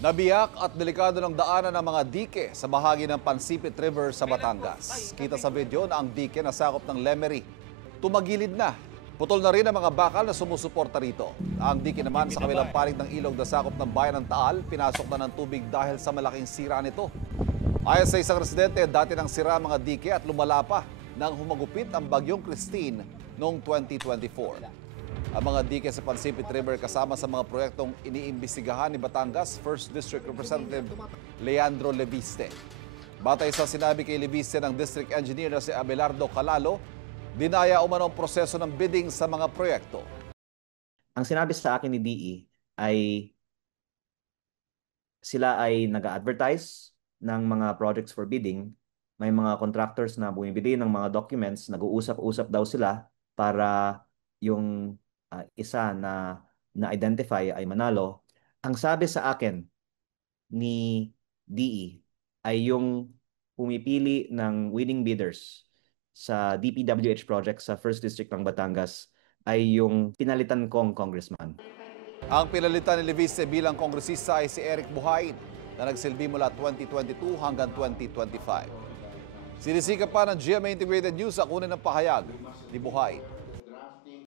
Nabiyak at delikado ng daanan ng mga dike sa bahagi ng Pansipit River sa Batangas. Kita sa video na ang dike na sakop ng Lemery tumagilid na. Putol na rin ang mga bakal na sumusuporta rito. Ang dike naman sa kabilang panig ng ilog na sakop ng bayan ng Taal, pinasok na ng tubig dahil sa malaking sira nito. Ayon sa isang residente, dati nang sira ang mga dike at lumala pa nang humagupit ang bagyong Christine noong 2024. Ang mga dike sa Pansipit River kasama sa mga proyektong iniimbestigahan ni Batangas 1st District Representative Leandro Leviste. Batay sa sinabi kay Leviste ng District Engineer na si Abelardo Calalo, dinaya umano ang proseso ng bidding sa mga proyekto. Ang sinabi sa akin ni DE ay sila ay nag-advertise ng mga projects for bidding. May mga contractors na bumibili ng mga documents, nag-uusap-usap daw sila para yung isa na na-identify ay manalo. Ang sabi sa akin ni DE ay yung pumipili ng winning bidders sa DPWH project sa 1st District ng Batangas ay yung pinalitan kong congressman. Ang pinalitan ni Leviste bilang kongresista ay si Eric Buhain na nagsilbi mula 2022 hanggang 2025. Sinisika pa ng GMA Integrated News sa kunin ng pahayag ni Buhain.